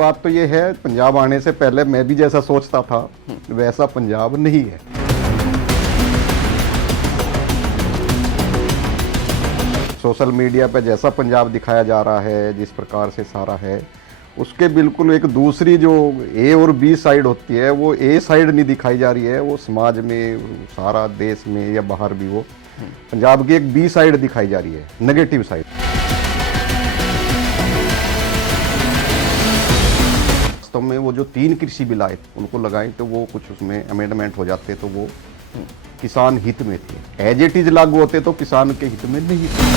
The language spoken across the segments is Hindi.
बात तो ये है, पंजाब आने से पहले मैं भी जैसा सोचता था वैसा पंजाब नहीं है। सोशल मीडिया पे जैसा पंजाब दिखाया जा रहा है, जिस प्रकार से सारा है, उसके बिल्कुल एक दूसरी जो ए और बी साइड होती है, वो ए साइड नहीं दिखाई जा रही है। वो समाज में, सारा देश में या बाहर भी, वो पंजाब की एक बी साइड दिखाई जा रही है, नेगेटिव साइड। वास्तव में वो जो 3 कृषि बिल आए उनको लगाएं तो वो कुछ उसमें अमेंडमेंट हो जाते तो वो किसान हित में थे। एज इट इज लागू होते तो किसान के हित में नहीं थे।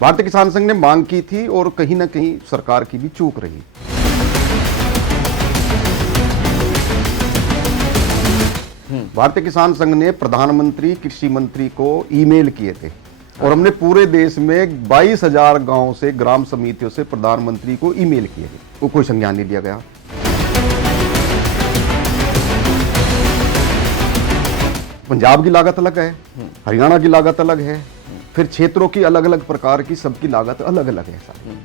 भारतीय किसान संघ ने मांग की थी और कहीं ना कहीं सरकार की भी चूक रही। भारतीय किसान संघ ने प्रधानमंत्री, कृषि मंत्री को ईमेल किए थे और हमने पूरे देश में 22,000 गांव से, ग्राम समितियों से प्रधानमंत्री को ईमेल किए थे। वो कोई संज्ञान नहीं लिया गया। पंजाब की लागत अलग है, हरियाणा की लागत अलग है, फिर क्षेत्रों की अलग अलग प्रकार की सबकी लागत अलग अलग है सारी।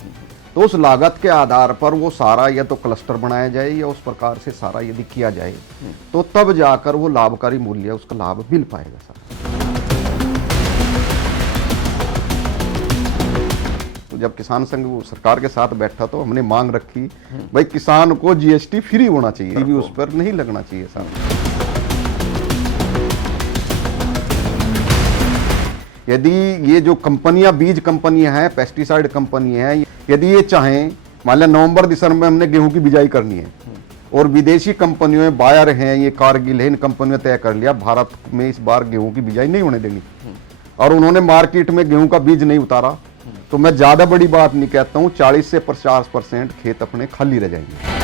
तो उस लागत के आधार पर वो सारा या तो क्लस्टर बनाया जाए या उस प्रकार से सारा यदि किया जाए तो तब जाकर वो लाभकारी मूल्य, उसका लाभ मिल पाएगा सारा। तो जब किसान संघ सरकार के साथ बैठा तो हमने मांग रखी, भाई किसान को जीएसटी फ्री होना चाहिए, भी उस पर नहीं लगना चाहिए सारा। यदि ये जो कंपनियां, बीज कंपनियां हैं, पेस्टिसाइड कंपनियां हैं, यदि ये चाहें, मान लिया नवंबर दिसंबर में हमने गेहूं की बिजाई करनी है और विदेशी कंपनियों में बायर हैं, ये कारगिल है, इन कंपनियों ने तय कर लिया भारत में इस बार गेहूं की बिजाई नहीं होने देनी और उन्होंने मार्केट में गेहूं का बीज नहीं उतारा, तो मैं ज्यादा बड़ी बात नहीं कहता हूं, 40 से 50% खेत अपने खाली रह जाएंगे।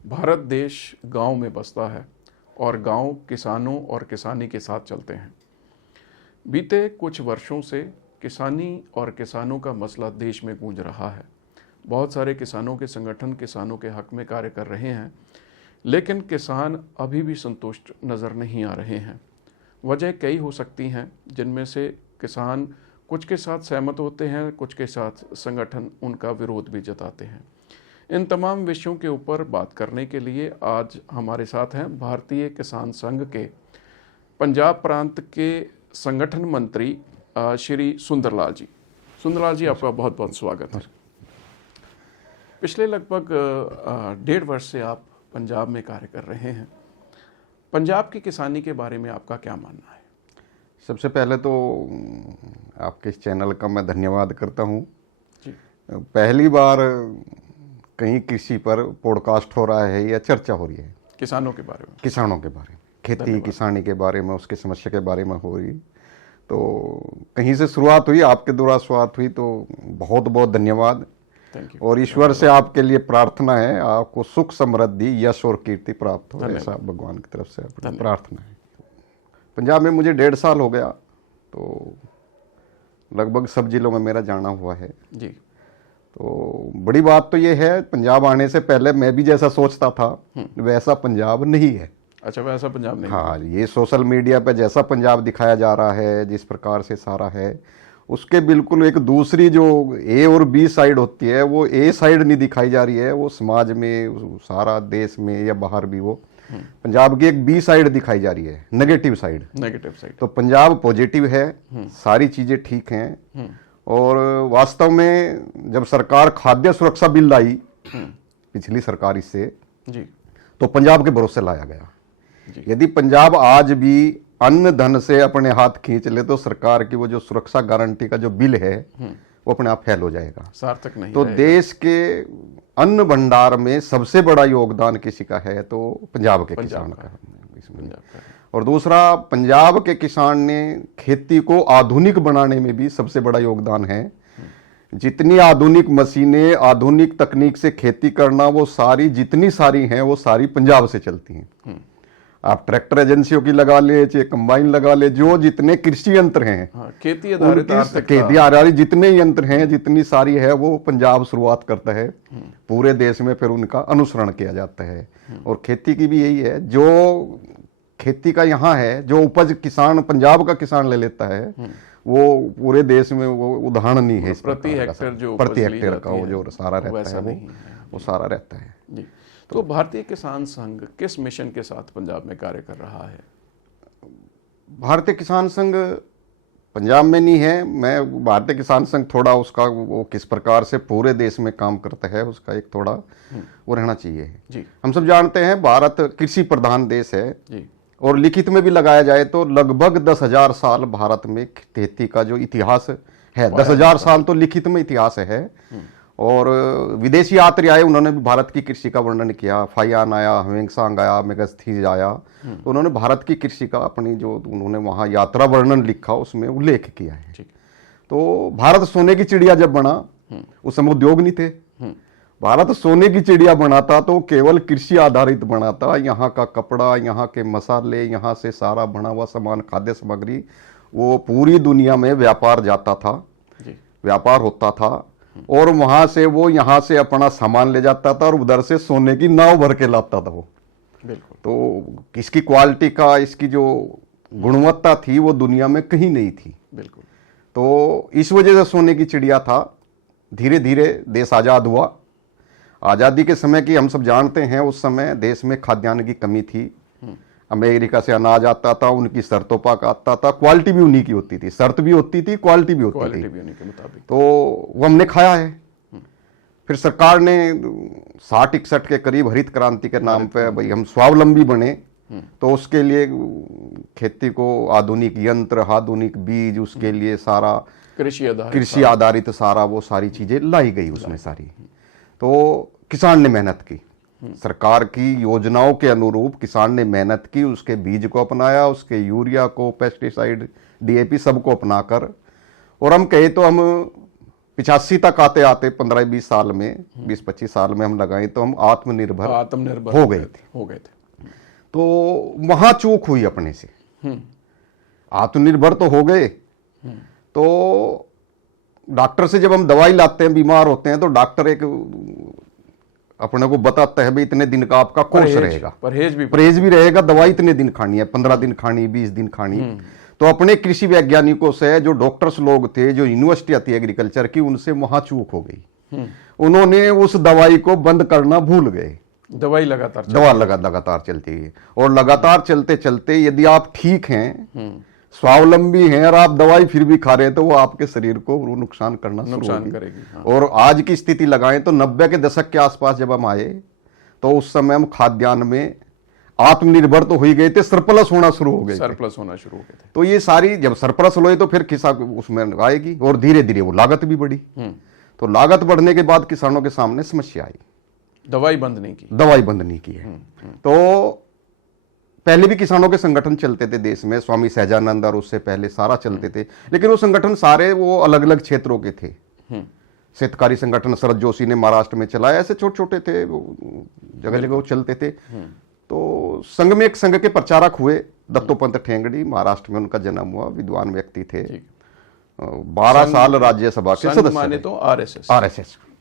भारत देश गांव में बसता है और गांव किसानों और किसानी के साथ चलते हैं। बीते कुछ वर्षों से किसानी और किसानों का मसला देश में गूंज रहा है। बहुत सारे किसानों के संगठन किसानों के हक में कार्य कर रहे हैं, लेकिन किसान अभी भी संतुष्ट नज़र नहीं आ रहे हैं। वजह कई हो सकती हैं, जिनमें से किसान कुछ के साथ सहमत होते हैं, कुछ के साथ संगठन उनका विरोध भी जताते हैं। इन तमाम विषयों के ऊपर बात करने के लिए आज हमारे साथ हैं भारतीय किसान संघ के पंजाब प्रांत के संगठन मंत्री श्री सुंदरलाल जी। सुंदरलाल जी, आपका बहुत बहुत स्वागत है। पिछले लगभग 1.5 वर्ष से आप पंजाब में कार्य कर रहे हैं। पंजाब की किसानी के बारे में आपका क्या मानना है? सबसे पहले तो आपके इस चैनल का मैं धन्यवाद करता हूँ। पहली बार कहीं कृषि पर पॉडकास्ट हो रहा है या चर्चा हो रही है किसानों के बारे में, खेती किसानी के बारे में, उसकी समस्या के बारे में हो रही। तो कहीं से शुरुआत हुई, आपके द्वारा शुरुआत हुई, तो बहुत बहुत धन्यवाद। और ईश्वर से आपके लिए प्रार्थना है, आपको सुख समृद्धि, यश और कीर्ति प्राप्त हो, ऐसा भगवान की तरफ से प्रार्थना है। पंजाब में मुझे 1.5 साल हो गया, तो लगभग सब जिलों में मेरा जाना हुआ है जी। तो बड़ी बात तो ये है, पंजाब आने से पहले मैं भी जैसा सोचता था वैसा पंजाब नहीं है। अच्छा, वैसा पंजाब नहीं? हाँ, ये सोशल मीडिया पे जैसा पंजाब दिखाया जा रहा है, जिस प्रकार से सारा है, उसके बिल्कुल एक दूसरी जो ए और बी साइड होती है, वो ए साइड नहीं दिखाई जा रही है। वो समाज में, सारा देश में या बाहर भी, वो पंजाब की एक बी साइड दिखाई जा रही है, नेगेटिव साइड। तो पंजाब पॉजिटिव है, सारी चीजें ठीक हैं। और वास्तव में जब सरकार खाद्य सुरक्षा बिल लाई पिछली सरकार इससे जी, तो पंजाब के भरोसे लाया गया जी। यदि पंजाब आज भी अन्न धन से अपने हाथ खींच ले तो सरकार की वो जो सुरक्षा गारंटी का जो बिल है वो अपने आप फेल हो जाएगा, सार्थक नहीं। तो देश के अन्न भंडार में सबसे बड़ा योगदान किसी का है तो पंजाब के किसान का इसमें। और दूसरा, पंजाब के किसान ने खेती को आधुनिक बनाने में भी सबसे बड़ा योगदान है। जितनी आधुनिक मशीनें, आधुनिक तकनीक से खेती करना, वो सारी जितनी सारी हैं वो सारी पंजाब से चलती हैं। आप ट्रैक्टर एजेंसियों की लगा ले, चाहे कंबाइन लगा ले, जो जितने कृषि यंत्र हैं, हाँ, खेती आधारित आर्थिकता। खेती आधारित जितने यंत्र हैं, जितनी सारी है, वो पंजाब शुरुआत करता है। पूरे देश में फिर उनका अनुसरण किया जाता है। और खेती की भी यही है, जो खेती का यहाँ है, जो उपज किसान पंजाब का किसान ले लेता है, वो पूरे देश में वो उदाहरण नहीं है। इस प्रति प्रकार का हेक्टेयर जो प्रति उपज ली हेक्टेयर का वो जाती जो है, सारा रहता वैसा है, नहीं वो सारा रहता है। जी। तो भारतीय किसान संघ किस मिशन के साथ पंजाब में कार्य कर रहा है? भारतीय किसान संघ पंजाब में नहीं है। मैं भारतीय किसान संघ थोड़ा उसका वो किस प्रकार से पूरे देश में काम करता है, उसका एक थोड़ा वो रहना चाहिए। जी हम सब जानते हैं भारत कृषि प्रधान देश है, जी और लिखित में भी लगाया जाए तो लगभग 10,000 साल भारत में खेती का जो इतिहास है, 10,000 साल तो लिखित में इतिहास है। और विदेशी यात्री आए, उन्होंने भी भारत की कृषि का वर्णन किया। फायान आया, ह्वेंसांग आया, मेगस्थीज आया, तो उन्होंने भारत की कृषि का अपनी जो उन्होंने वहाँ यात्रा वर्णन लिखा, उसमें उल्लेख किया है। ठीक। तो भारत सोने की चिड़िया जब बना, उस समय उद्योग नहीं थे। भारत सोने की चिड़िया बनाता तो केवल कृषि आधारित बनाता। यहाँ का कपड़ा, यहाँ के मसाले, यहाँ से सारा बना हुआ सामान, खाद्य सामग्री, वो पूरी दुनिया में व्यापार जाता था, व्यापार होता था। और वहां से वो यहाँ से अपना सामान ले जाता था और उधर से सोने की नाव भर के लाता था वो। बिल्कुल। तो इसकी क्वालिटी का, इसकी जो गुणवत्ता थी, वो दुनिया में कहीं नहीं थी। बिल्कुल। तो इस वजह से सोने की चिड़िया था। धीरे धीरे देश आज़ाद हुआ। आज़ादी के समय की हम सब जानते हैं, उस समय देश में खाद्यान्न की कमी थी। अमेरिका से अनाज आता था, उनकी शर्तों पर आता था, क्वालिटी भी उन्हीं की होती थी, शर्त भी होती थी, क्वालिटी भी होती थी, क्वालिटी भी उन्हीं के मुताबिक। तो वो हमने खाया है। फिर सरकार ने 60-61 के करीब हरित क्रांति के नाम पे भाई हम स्वावलंबी बने, तो उसके लिए खेती को आधुनिक यंत्र, आधुनिक बीज, उसके लिए सारा कृषि आधारित सारा वो सारी चीजें लाई गई उसमें सारी। तो किसान ने मेहनत की, सरकार की योजनाओं के अनुरूप किसान ने मेहनत की, उसके बीज को अपनाया, उसके यूरिया को, पेस्टिसाइड, डीएपी सबको अपनाकर, और हम कहे तो हम 85 तक आते आते 15-20 साल में, 20-25 साल में हम लगाए तो हम आत्मनिर्भर हो गए थे। तो वहां चूक हुई अपने से। आत्मनिर्भर तो हो गए, तो डॉक्टर से जब हम दवाई लाते हैं, बीमार होते हैं, तो डॉक्टर एक अपने को बताता है भाई इतने दिन का आपका कोर्स रहेगा, परहेज भी रहेगा, दवाई इतने दिन खानी है, 15 दिन खानी, 20 दिन खानी। तो अपने कृषि वैज्ञानिकों से, जो डॉक्टर्स लोग थे, जो यूनिवर्सिटी आती है एग्रीकल्चर की, उनसे वहां चूक हो गई। उन्होंने उस दवाई को बंद करना भूल गए। दवाई लगातार चलती है, और लगातार चलते चलते यदि आप ठीक हैं, स्वावलंबी हैं, और आप दवाई फिर भी खा रहे हैं, तो वो आपके शरीर को नुकसान करना शुरू करेगी। हाँ। और आज की स्थिति लगाएं तो 90 के दशक के आसपास जब हम आए, तो उस समय हम खाद्यान्न में आत्मनिर्भर तो हो ही गए थे, सरप्लस होना शुरू हो गए थे। तो ये सारी जब सरप्लस हुए तो फिर किसान उसमें आएगी, और धीरे धीरे वो लागत भी बढ़ी। तो लागत बढ़ने के बाद किसानों के सामने समस्या आई, दवाई बंद नहीं की है। तो पहले भी किसानों के संगठन चलते थे देश में, स्वामी सहजानंद और उससे पहले सारा चलते थे, लेकिन वो संगठन सारे वो अलग अलग क्षेत्रों के थे। शेतकारी संगठन शरद जोशी ने महाराष्ट्र में चलाया, ऐसे छोटे छोटे थे, जगह जगह वो चलते थे। तो संघ में एक संघ के प्रचारक हुए दत्तोपंत ठेंगड़ी, महाराष्ट्र में उनका जन्म हुआ, विद्वान व्यक्ति थे, 12 साल राज्यसभा के सदस्य माने तो आरएसएस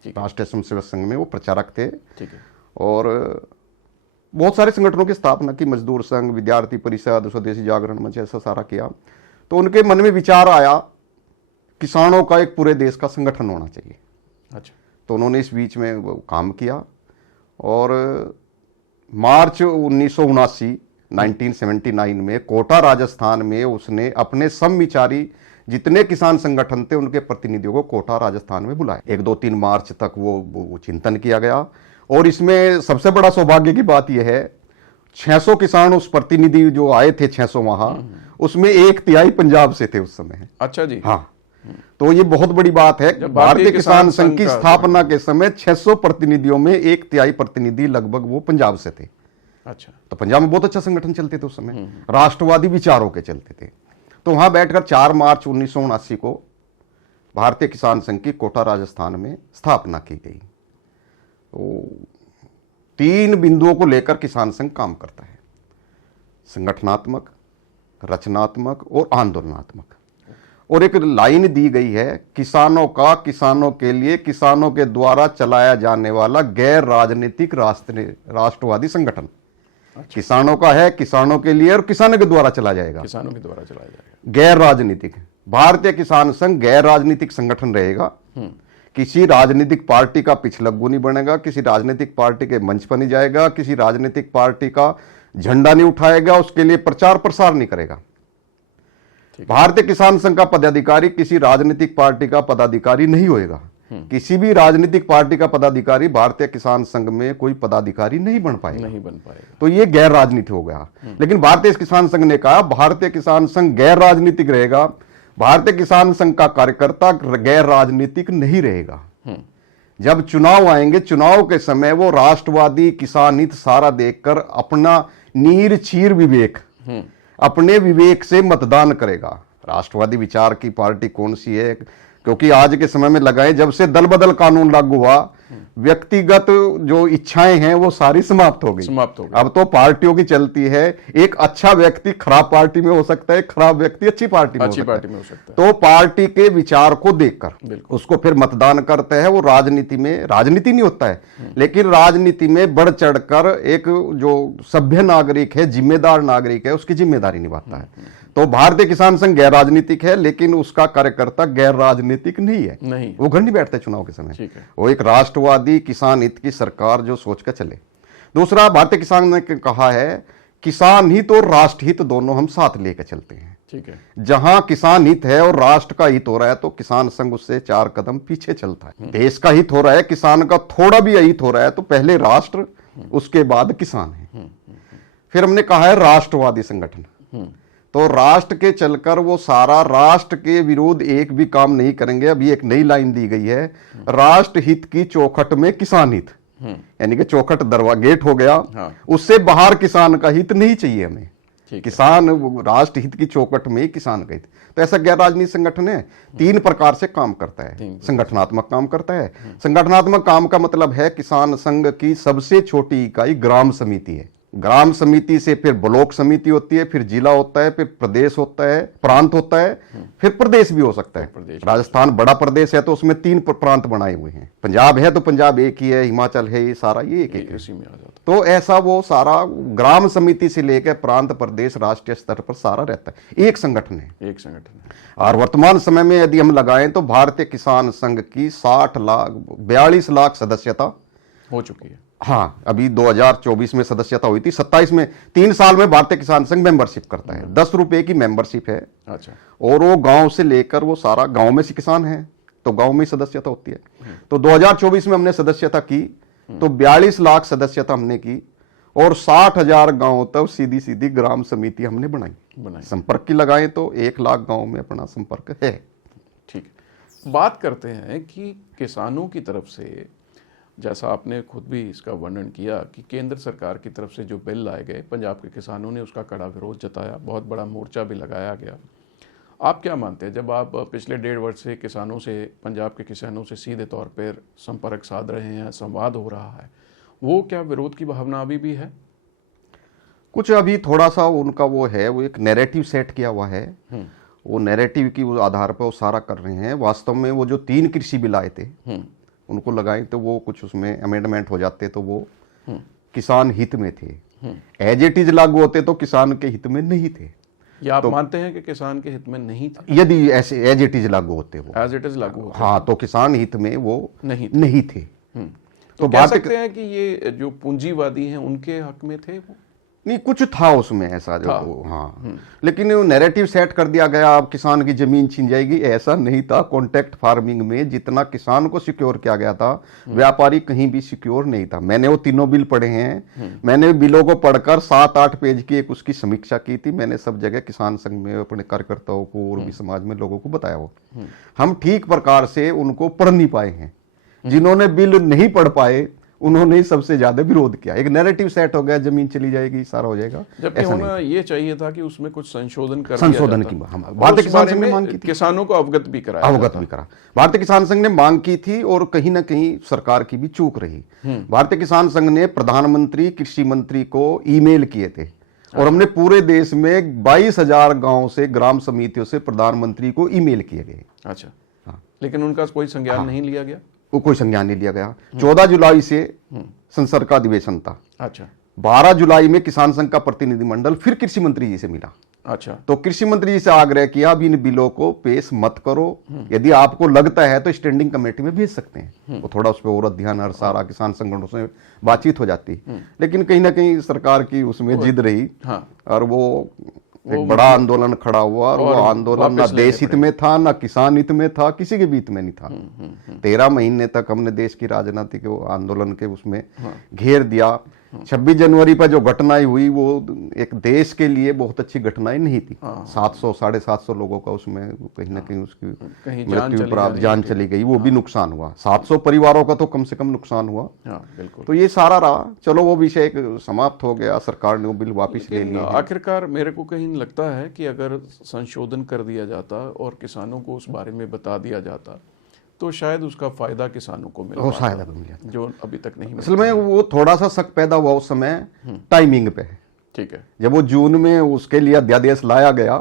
राष्ट्रीय स्वयंसेवक संघ में वो प्रचारक थे। और बहुत सारे संगठनों की स्थापना की, मजदूर संघ, विद्यार्थी परिषद, स्वदेशी जागरण मंच, ऐसा सारा किया। तो उनके मन में विचार आया किसानों का एक पूरे देश का संगठन होना चाहिए। अच्छा। तो उन्होंने इस बीच में वो काम किया, और मार्च 1979 में कोटा राजस्थान में उसने अपने समविचारी जितने किसान संगठन थे उनके प्रतिनिधियों को कोटा राजस्थान में बुलाया। 1-2-3 मार्च तक वो चिंतन किया गया। और इसमें सबसे बड़ा सौभाग्य की बात यह है, 600 किसान उस प्रतिनिधि जो आए थे 600 वहां, उसमें 1/3 पंजाब से थे उस समय। अच्छा जी। हाँ। तो ये बहुत बड़ी बात है। भारतीय किसान संघ की स्थापना के समय 600 प्रतिनिधियों में 1/3 प्रतिनिधि लगभग वो पंजाब से थे। अच्छा। तो पंजाब में बहुत अच्छा संगठन चलते थे उस समय, राष्ट्रवादी विचारों के चलते थे। तो वहां बैठकर 4 मार्च 1979 को भारतीय किसान संघ की कोटा राजस्थान में स्थापना की गई। तो 3 बिंदुओं को लेकर किसान संघ काम करता है। संगठनात्मक, रचनात्मक और आंदोलनात्मक। और एक लाइन दी गई है, किसानों का, किसानों के लिए, किसानों के द्वारा चलाया जाने वाला गैर राजनीतिक राष्ट्रवादी संगठन। किसानों का है, किसानों के लिए और किसानों के द्वारा चला जाएगा, किसानों के द्वारा चलाया जाएगा। गैर राजनीतिक। भारतीय किसान संघ गैर राजनीतिक संगठन रहेगा, किसी राजनीतिक पार्टी का पिछलग्गू नहीं बनेगा, किसी राजनीतिक पार्टी के मंच पर नहीं जाएगा, किसी राजनीतिक पार्टी का झंडा नहीं उठाएगा, उसके लिए प्रचार प्रसार नहीं करेगा। भारतीय किसान संघ का पदाधिकारी किसी राजनीतिक पार्टी का पदाधिकारी नहीं होएगा। किसी भी राजनीतिक पार्टी का पदाधिकारी भारतीय किसान संघ में कोई पदाधिकारी नहीं बन पाएगा, तो ये गैर राजनीतिक हो गया। लेकिन भारतीय किसान संघ ने कहा भारतीय किसान संघ गैर राजनीतिक रहेगा, भारतीय किसान संघ का कार्यकर्ता गैर राजनीतिक नहीं रहेगा। जब चुनाव आएंगे, चुनाव के समय वो राष्ट्रवादी किसान हित सारा देखकर अपना नीर चीर विवेक, अपने विवेक से मतदान करेगा। राष्ट्रवादी विचार की पार्टी कौन सी है? क्योंकि आज के समय में लगाए, जब से दल बदल कानून लागू हुआ, व्यक्तिगत जो इच्छाएं हैं वो सारी समाप्त हो गई। अब तो पार्टियों की चलती है। एक अच्छा व्यक्ति खराब पार्टी में हो सकता है, खराब व्यक्ति अच्छी पार्टी में हो सकता है। तो पार्टी के विचार को देखकर उसको फिर मतदान करते हैं। वो राजनीति में, राजनीति नहीं होता है, लेकिन राजनीति में बढ़ चढ़कर एक जो सभ्य नागरिक है, जिम्मेदार नागरिक है, उसकी जिम्मेदारी निभाता है। तो भारतीय किसान संघ गैर राजनीतिक है, लेकिन उसका कार्यकर्ता गैर राजनीतिक नहीं है। वो घर नहीं बैठते चुनाव के समय। वो एक राष्ट्रवादी किसान हित की सरकार जो सोच कर चले। दूसरा, भारतीय किसान ने कहा है किसान हित और राष्ट्र हित दोनों हम साथ लेकर चलते हैं। ठीक है, जहां किसान हित है और राष्ट्र का हित हो रहा है तो किसान संघ उससे 4 कदम पीछे चलता है। देश का हित हो रहा है, किसान का थोड़ा भी अहित हो रहा है तो पहले राष्ट्र, उसके बाद किसान है। फिर हमने कहा है राष्ट्रवादी संगठन, तो राष्ट्र के चलकर वो सारा राष्ट्र के विरोध एक भी काम नहीं करेंगे। अभी एक नई लाइन दी गई है, राष्ट्र हित की चौखट में किसान हित, यानी कि चौखट दरवाजा गेट हो गया। उससे बाहर किसान का हित नहीं चाहिए हमें। किसान, राष्ट्र हित की चौखट में किसान का हित। तो ऐसा गैर राजनीतिक संगठन है। 3 प्रकार से काम करता है। संगठनात्मक काम करता है। संगठनात्मक काम का मतलब है किसान संघ की सबसे छोटी इकाई ग्राम समिति है। ग्राम समिति से फिर ब्लॉक समिति होती है, फिर जिला होता है, फिर प्रदेश होता है, प्रांत होता है, फिर प्रदेश भी हो सकता है। राजस्थान बड़ा प्रदेश है तो उसमें 3 प्रांत बनाए हुए हैं। पंजाब है तो पंजाब एक ही है, हिमाचल है, ये सारा ये एक है। तो ऐसा वो सारा ग्राम समिति से लेकर प्रांत, प्रदेश, राष्ट्रीय स्तर पर सारा रहता है। एक संगठन है। और वर्तमान समय में यदि हम लगाएं तो भारतीय किसान संघ की 42 लाख सदस्यता हो चुकी है। हाँ, अभी 2024 में सदस्यता हुई थी। 27 में 3 साल में भारतीय किसान संघ मेंबरशिप करता है। 10 रुपए की मेंबरशिप है। अच्छा। और वो गांव से लेकर वो सारा, गांव में से किसान है तो गांव में ही सदस्यता होती है। तो 2024 में हमने सदस्यता की तो 42 लाख सदस्यता हमने की और 60,000 गांव तक सीधी सीधी ग्राम समिति हमने बनाई। संपर्क की लगाएं तो 1 लाख गांव में अपना संपर्क है। ठीक है, बात करते हैं कि किसानों की तरफ से, जैसा आपने खुद भी इसका वर्णन किया कि केंद्र सरकार की तरफ से जो बिल लाए गए, पंजाब के किसानों ने उसका कड़ा विरोध जताया, बहुत बड़ा मोर्चा भी लगाया गया। आप क्या मानते हैं, जब आप पिछले 1.5 वर्ष से किसानों से, पंजाब के किसानों से सीधे तौर पर संपर्क साध रहे हैं, संवाद हो रहा है, वो क्या विरोध की भावना अभी भी है? कुछ अभी थोड़ा सा उनका वो है, वो एक नैरेटिव सेट किया हुआ है। वो नैरेटिव की वो आधार पर वो सारा कर रहे हैं। वास्तव में वो जो 3 कृषि बिल आए थे उनको लगाएं तो वो कुछ उसमें अमेंडमेंट हो जाते तो वो किसान हित में थे। एज इट इज लागू होते तो किसान के हित में नहीं थे। या आप मानते हैं कि किसान के हित में नहीं थे? यदि ऐसे एज इट इज लागू होते, वो एज इट इज लागू होते, हाँ, तो किसान हित में वो नहीं थे। तो कह सकते हैं कि ये जो पूंजीवादी हैं उनके हक में थे वो? नहीं, कुछ था उसमें ऐसा जो हाँ, लेकिन नैरेटिव सेट कर दिया गया अब किसान की जमीन छीन जाएगी, ऐसा नहीं था। कॉन्ट्रैक्ट फार्मिंग में जितना किसान को सिक्योर किया गया था, व्यापारी कहीं भी सिक्योर नहीं था। मैंने वो 3 बिल पढ़े हैं। मैंने बिलों को पढ़कर 7-8 पेज की एक उसकी समीक्षा की थी। मैंने सब जगह किसान संघ में अपने कार्यकर्ताओं को और भी समाज में लोगों को बताया। वो हम ठीक प्रकार से उनको पढ़ नहीं पाए हैं। जिन्होंने बिल नहीं पढ़ पाए उन्होंने सबसे ज्यादा विरोध किया। एक नैरेटिव सेट हो गया, जमीन चली जाएगी, सारा हो जाएगा। जबकि होना ये चाहिए था कि उसमें कुछ संशोधन की भारतीय किसान संघ ने मांग की थी, किसानों को अवगत भी करा। भारतीय किसान संघ ने मांग की थी और कहीं ना कहीं सरकार की भी चूक रही। भारतीय किसान संघ ने प्रधानमंत्री, कृषि मंत्री को ईमेल किए थे और हमने पूरे देश में 22,000 गांव से, ग्राम समितियों से प्रधानमंत्री को ईमेल किए गए। अच्छा, हाँ। लेकिन उनका कोई संज्ञान नहीं लिया गया। वो कोई संज्ञान नहीं लिया गया। 14 जुलाई से संसद का अधिवेशन था। अच्छा 12 जुलाई में किसान संघ का प्रतिनिधिमंडल फिर कृषि मंत्री जी से मिला। अच्छा, तो कृषि मंत्री जी से आग्रह किया अब इन बिलों को पेश मत करो, यदि आपको लगता है तो स्टैंडिंग कमेटी में भेज सकते हैं। वो थोड़ा उस पर और ध्यान और सारा किसान संगठनों से बातचीत हो जाती। लेकिन कहीं ना कहीं सरकार की उसमें जिद रही। हाँ, और वो एक बड़ा आंदोलन खड़ा हुआ और वो आंदोलन ना देश हित में था, ना किसान हित में था, किसी के भी हित में नहीं था। 13 महीने तक हमने देश की राजनीतिक आंदोलन के उसमें घेर दिया। 26 जनवरी पर जो घटनाएं हुई वो एक देश के लिए बहुत अच्छी घटनाएं नहीं थी। 700 750 लोगों का उसमें कहीं ना कहीं उसकी मृत्यु प्राप्त, जान चली गई, वो भी नुकसान हुआ। 700 परिवारों का तो कम से कम नुकसान हुआ। बिल्कुल। तो ये सारा रहा। चलो वो विषय समाप्त हो गया, सरकार ने वो बिल वापस ले लिया। आखिरकार मेरे को कहीं लगता है कि अगर संशोधन कर दिया जाता और किसानों को उस बारे में बता दिया जाता तो शायद उसका फायदा किसानों को मिल पाता, जो अभी तक नहीं। असल में वो थोड़ा सा शक पैदा हुआ उस समय टाइमिंग पे। ठीक है, जब वो जून में उसके लिए अध्यादेश लाया गया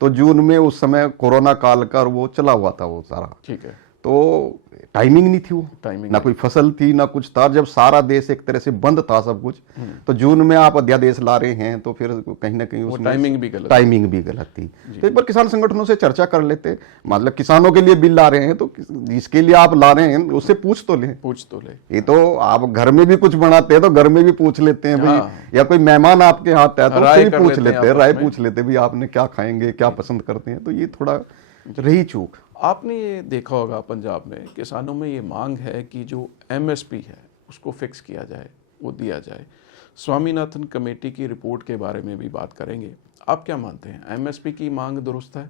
तो जून में उस समय कोरोना काल का वो चला हुआ था वो सारा। ठीक है, तो टाइमिंग नहीं थी वो, टाइमिंग ना कोई फसल थी ना कुछ था। जब सारा देश एक तरह से बंद था सब कुछ, तो जून में आप अध्यादेश ला रहे हैं तो फिर कहीं ना कहीं उसमें टाइमिंग भी गलत थी। तो एक बार किसान संगठनों से चर्चा कर लेते। मतलब किसानों के लिए बिल ला रहे हैं तो जिसके लिए आप ला रहे हैं उससे पूछ तो ले। ये तो आप घर में भी कुछ बनाते हैं तो घर में भी पूछ लेते हैं भाई, या कोई मेहमान आपके यहाँ आता है तो उससे भी पूछ लेते हैं, राय पूछ लेते हैं भाई आपने क्या खाएंगे, क्या पसंद करते हैं। तो ये थोड़ा रही चूक। आपने ये देखा होगा पंजाब में किसानों में ये मांग है कि जो एमएसपी है उसको फिक्स किया जाए, वो दिया जाए। स्वामीनाथन कमेटी की रिपोर्ट के बारे में भी बात करेंगे। आप क्या मानते हैं, एमएसपी की मांग दुरुस्त है?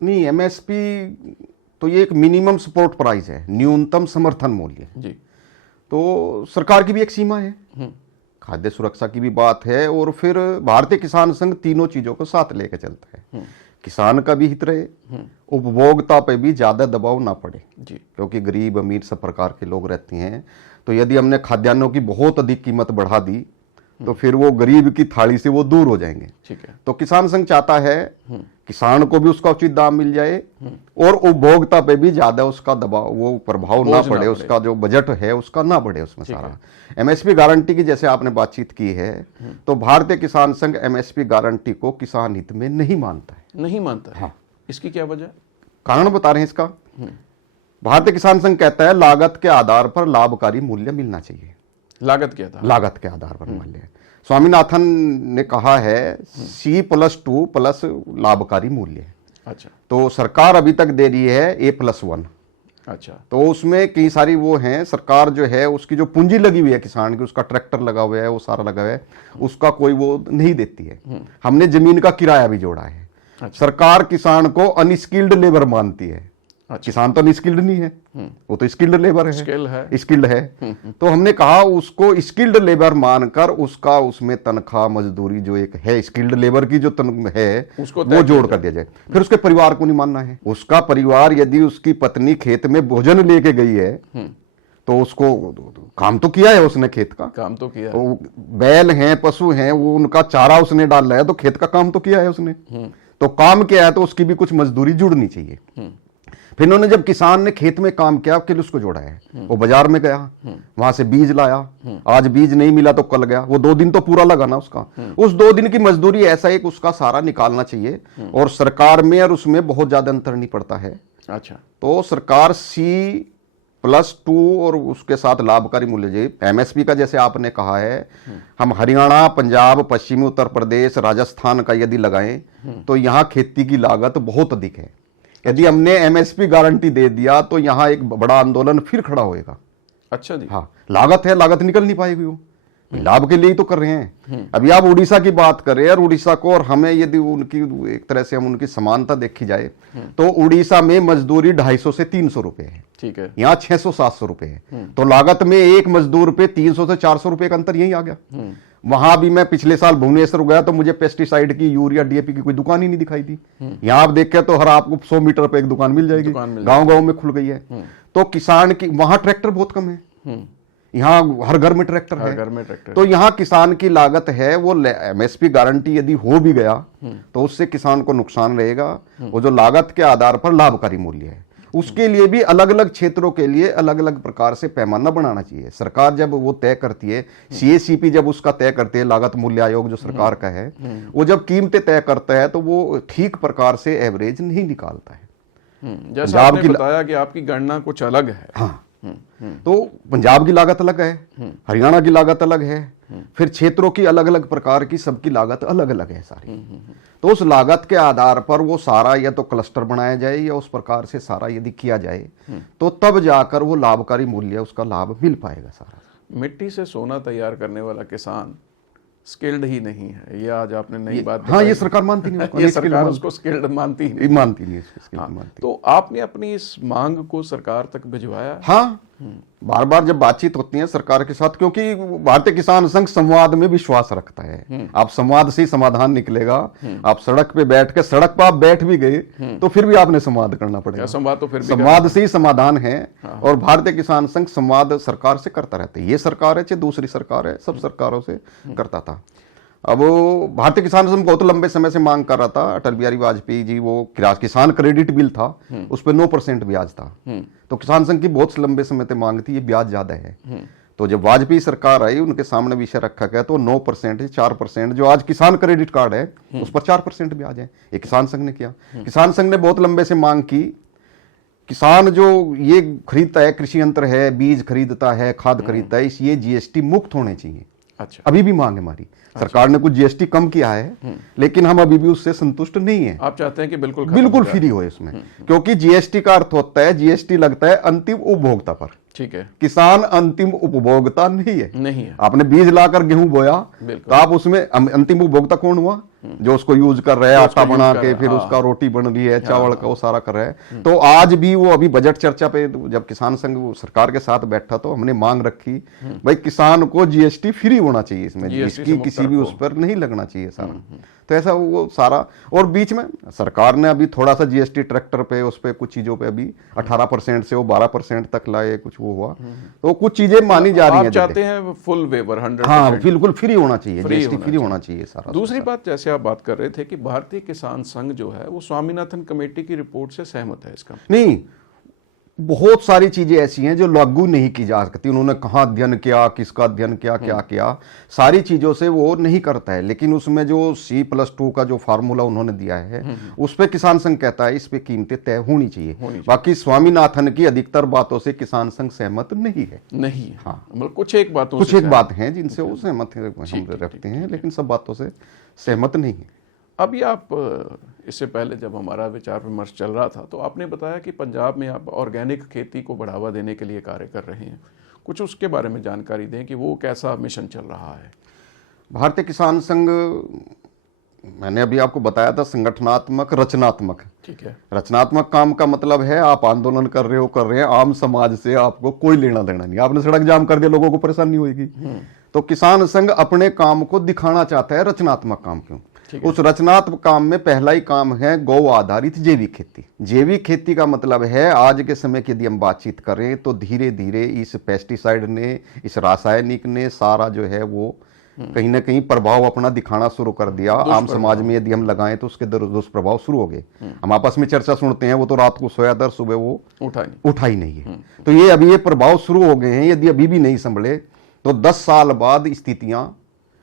नहीं, एमएसपी तो ये एक मिनिमम सपोर्ट प्राइस है, न्यूनतम समर्थन मूल्य जी। तो सरकार की भी एक सीमा है, खाद्य सुरक्षा की भी बात है, और फिर भारतीय किसान संघ तीनों चीजों को साथ लेकर चलता है। किसान का भी हित रहे, उपभोक्ता पे भी ज्यादा दबाव ना पड़े जी, क्योंकि गरीब अमीर सब प्रकार के लोग रहते हैं। तो यदि हमने खाद्यान्नों की बहुत अधिक कीमत बढ़ा दी तो फिर वो गरीब की थाली से वो दूर हो जाएंगे। ठीक है। तो किसान संघ चाहता है किसान को भी उसका उचित दाम मिल जाए और उपभोक्ता पे भी ज्यादा उसका दबाव, वो प्रभाव ना पड़े, उसका जो बजट है उसका ना बढ़े उसमें सारा। एमएसपी गारंटी की जैसे आपने बातचीत की है, तो भारतीय किसान संघ एमएसपी गारंटी को किसान हित में नहीं मानता है। नहीं मानता है? हाँ। इसकी क्या वजह? कारण बता रहे हैं इसका। भारतीय किसान संघ कहता है लागत के आधार पर लाभकारी मूल्य मिलना चाहिए। लागत के आधार? लागत के आधार पर मूल्य। स्वामीनाथन ने कहा है C+2 प्लस लाभकारी मूल्य। अच्छा। तो सरकार अभी तक दे रही है A+1। अच्छा। तो उसमें कई सारी वो हैं, सरकार जो है उसकी जो पूंजी लगी हुई है किसान की, उसका ट्रैक्टर लगा हुआ है, वो सारा लगा हुआ है, उसका कोई वो नहीं देती है। हमने जमीन का किराया भी जोड़ा है। अच्छा। सरकार किसान को अनस्किल्ड लेबर मानती है। अच्छा। किसान तो अनस्किल्ड नहीं है, वो तो स्किल्ड लेबर है, स्किल्ड है। तो हमने कहा उसको स्किल्ड लेबर मानकर उसका उसमें तनख्वाह मजदूरी जो एक है स्किल्ड लेबर की जो है उसको वो जोड़ कर दिया जाए। फिर उसके परिवार को नहीं मानना है। उसका परिवार यदि उसकी पत्नी खेत में भोजन लेके गई है तो उसको काम तो किया है उसने, खेत का काम तो किया है। तो बैल हैं, पशु हैं, वो उनका चारा उसने डाला है, तो खेत का काम तो किया है उसने। तो काम किया है तो उसकी भी कुछ मजदूरी जुड़नी चाहिए। फिर उन्होंने जब किसान ने खेत में काम किया के लिए उसको जोड़ा है। वो बाजार में गया, वहां से बीज लाया, आज बीज नहीं मिला तो कल गया, वो 2 दिन तो पूरा लगा ना उसका। उस 2 दिन की मजदूरी ऐसा एक उसका सारा निकालना चाहिए, और सरकार में और उसमें बहुत ज्यादा अंतर नहीं पड़ता है। अच्छा। तो सरकार C+2 और उसके साथ लाभकारी मूल्य, एमएसपी का जैसे आपने कहा है, हम हरियाणा, पंजाब, पश्चिमी उत्तर प्रदेश, राजस्थान का यदि लगाएं तो यहाँ खेती की लागत बहुत अधिक है। यदि हमने एमएसपी गारंटी दे दिया तो यहाँ एक बड़ा आंदोलन फिर खड़ा होएगा। अच्छा जी। हाँ, लागत है, लागत निकल नहीं पाएगी, वो लाभ के लिए ही तो कर रहे हैं। अभी आप उड़ीसा की बात करें, और उड़ीसा को और हमें यदि उनकी एक तरह से हम उनकी समानता देखी जाए तो उड़ीसा में मजदूरी 250 से 300 रुपए है। ठीक है। यहाँ 600-700 रुपए है। तो लागत में एक मजदूर पे 300 से 400 रुपए का अंतर यही आ गया। वहां भी मैं पिछले साल भुवनेश्वर गया तो मुझे पेस्टिसाइड की, यूरिया, डीएपी की कोई दुकान ही नहीं दिखाई दी। यहाँ आप देखें तो हर आपको 100 मीटर पे एक दुकान मिल जाएगी, गांव-गांव में खुल गई है। तो किसान की वहां ट्रैक्टर बहुत कम है। यहाँ हर घर में ट्रैक्टर हर है। घर में ट्रैक्टर तो यहाँ किसान की लागत है वो एमएसपी गारंटी यदि हो भी गया तो उससे किसान को नुकसान रहेगा। वो जो लागत के आधार पर लाभकारी मूल्य है, उसके लिए भी अलग अलग क्षेत्रों के लिए अलग अलग प्रकार से पैमाना बनाना चाहिए। सरकार जब वो तय करती है, सीएसीपी जब उसका तय करती है, लागत मूल्य आयोग जो सरकार का है, वो जब कीमतें तय करता है तो वो ठीक प्रकार से एवरेज नहीं निकालता है। जैसा आपने बताया कि आपकी गणना कुछ अलग है। हाँ, तो पंजाब की लागत अलग है, हरियाणा की लागत अलग है, फिर क्षेत्रों की अलग अलग प्रकार की सबकी लागत अलग अलग है सारी। तो उस लागत के आधार पर वो सारा या तो क्लस्टर बनाया जाए या उस प्रकार से सारा यदि किया जाए तो तब जाकर वो लाभकारी मूल्य उसका लाभ मिल पाएगा सारा। मिट्टी से सोना तैयार करने वाला किसान स्किल्ड ही नहीं है, ये आज आपने नई बात हाँ, ये सरकार मानती नहीं उसको, ये सरकार उसको स्किल्ड मानती ही नहीं। मानती नहीं इसको, skilled मानती। तो आपने अपनी इस मांग को सरकार तक भिजवाया? हाँ, बार बार जब बातचीत होती है सरकार के साथ, क्योंकि भारतीय किसान संघ संवाद में विश्वास रखता है। आप संवाद से ही समाधान निकलेगा। आप सड़क पे बैठ के, सड़क पर आप बैठ भी गए तो फिर भी आपने संवाद करना पड़ेगा। संवाद तो फिर भी संवाद से ही समाधान है। और भारतीय किसान संघ संवाद सरकार से करता रहता है। ये सरकार है चाहे दूसरी सरकार है, सब सरकारों से करता था। अब भारतीय किसान संघ बहुत लंबे समय से मांग कर रहा था। अटल बिहारी वाजपेयी जी, वो किसान क्रेडिट बिल था, उस पर 9% ब्याज था। तो किसान संघ की बहुत लंबे समय से मांग थी, ये ब्याज ज्यादा है। तो जब वाजपेयी सरकार आई, उनके सामने विषय रखा गया तो 9% से 4%, जो आज किसान क्रेडिट कार्ड है उस पर 4% ब्याज है। ये किसान संघ ने किया। किसान संघ ने बहुत लंबे से मांग की, किसान जो ये खरीदता है, कृषि यंत्र है, बीज खरीदता है, खाद खरीदता है, ये जीएसटी मुक्त होने चाहिए। अच्छा, अभी भी मांग है हमारी। सरकार ने कुछ जीएसटी कम किया है, लेकिन हम अभी भी उससे संतुष्ट नहीं है। आप चाहते हैं कि बिल्कुल बिल्कुल फ्री हो इसमें, क्योंकि जीएसटी का अर्थ होता है, जीएसटी लगता है अंतिम उपभोक्ता पर। ठीक है, किसान अंतिम उपभोक्ता नहीं है। नहीं है। आपने बीज लाकर गेहूं बोया तो आप उसमें अंतिम उपभोक्ता कौन हुआ? जो उसको यूज कर रहे हैं, आटा बना के, फिर उसका रोटी बन रही है, चावल का वो सारा कर रहे हैं। तो आज भी वो अभी बजट चर्चा पे जब किसान संघ सरकार के साथ बैठा तो हमने मांग रखी, भाई किसान को जीएसटी फ्री होना चाहिए, इसमें इसकी किसी भी उस पर नहीं लगना चाहिए सारा। तो ऐसा वो सारा। और बीच में सरकार ने अभी थोड़ा सा जीएसटी ट्रैक्टर पे, उस पे कुछ चीजों पे अभी 18% से वो 12% तक लाए, कुछ वो हुआ। तो कुछ चीजें मानी जा रही हैं। आप चाहते हैं फुल वेवर 100%? हाँ, बिल्कुल फ्री होना चाहिए, जीएसटी फ्री होना चाहिए सारा। दूसरी बात, जैसे आप बात कर रहे थे कि भारतीय किसान संघ जो है वो स्वामीनाथन कमेटी की रिपोर्ट से सहमत है इसका? नहीं, बहुत सारी चीजें ऐसी हैं जो लागू नहीं की जा सकती। उन्होंने कहाँ अध्ययन किया, किसका अध्ययन किया, क्या किया, सारी चीजों से वो नहीं करता है। लेकिन उसमें जो C+2 का जो फार्मूला उन्होंने दिया है, उस पे किसान संघ कहता है इस पे कीमतें तय होनी चाहिए। बाकी स्वामीनाथन की अधिकतर बातों से किसान संघ सहमत नहीं है। नहीं है। हाँ, मतलब कुछ एक बात है जिनसे वो सहमत हम रखते हैं, लेकिन सब बातों से सहमत नहीं है। अभी आप इससे पहले जब हमारा विचार विमर्श चल रहा था तो आपने बताया कि पंजाब में आप ऑर्गेनिक खेती को बढ़ावा देने के लिए कार्य कर रहे हैं। कुछ उसके बारे में जानकारी दें कि वो कैसा मिशन चल रहा है। भारतीय किसान संघ, मैंने अभी आपको बताया था, संगठनात्मक रचनात्मक। ठीक है। रचनात्मक काम का मतलब है आप आंदोलन कर रहे हैं, आम समाज से आपको कोई लेना देना नहीं। आपने सड़क जाम कर दिया, लोगों को परेशानी होगी। तो किसान संघ अपने काम को दिखाना चाहता है रचनात्मक काम। क्यों? उस रचनात्मक काम में पहला ही काम है गौ आधारित जैविक खेती। जैविक खेती का मतलब है, आज के समय की यदि हम बातचीत करें तो धीरे धीरे इस पेस्टिसाइड ने, इस रासायनिक ने सारा जो है वो कहीं ना कहीं प्रभाव अपना दिखाना शुरू कर दिया। आम समाज में यदि हम लगाएं तो उसके दुष्प्रभाव शुरू हो गए। हम आपस में चर्चा सुनते हैं, वो तो रात को सोया दर, सुबह वो उठा ही नहीं है। तो ये अभी ये प्रभाव शुरू हो गए हैं। यदि अभी भी नहीं संभले तो 10 साल बाद स्थितियां